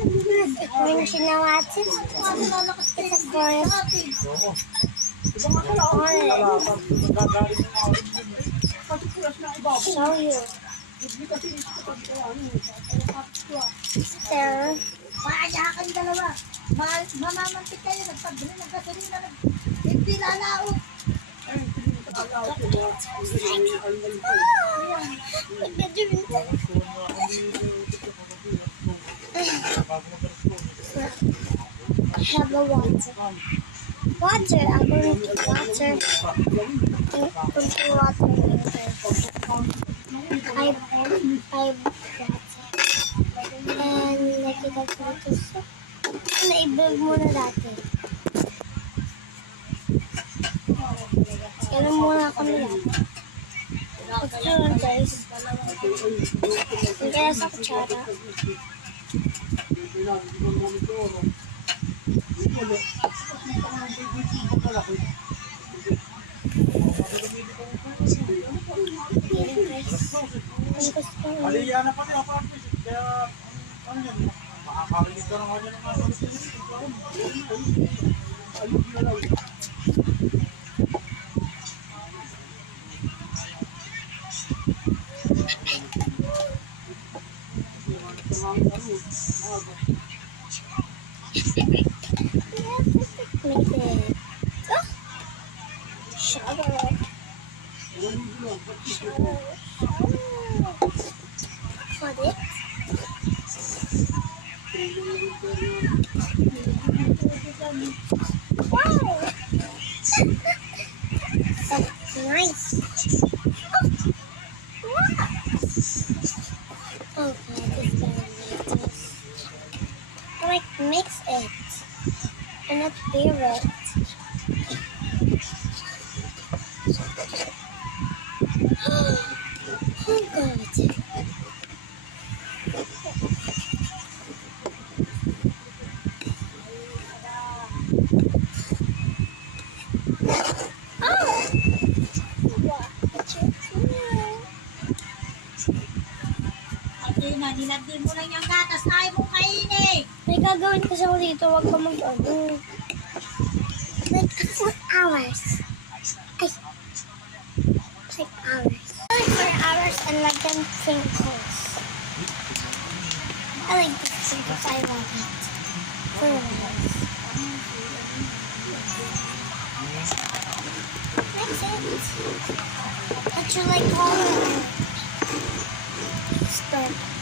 When Shinawatsu, it's a forest. Show you. There. Paaya kayong dalawa. Mamamantik kayo. Nagpabili ng gasolina. Hindi lalaot. I have a water. Water. I'm going to water. Into water. I water. And nakita ko ito sa na-i-build muna dati. Ganun muna kami lang. Ito yun guys. Hindi kaya sa kutsara. Aliya na pati ako kaya ano yan, makakarinig ka ng kanya ng mga For it. Wow! That's nice. Wow! Okay, this is gonna make this. Like mix it and not beer it. Oh god. Nilagdi mo lang yung gatas. Ayaw mo kainin. May gagawin kasi ako dito. Huwag ka mag-ano. Like 4 hours. Ay. 5 hours. 4 hours and like them crinkles. I like the crinkles. I love it. 4 hours. That's it. But you like all of it. Start.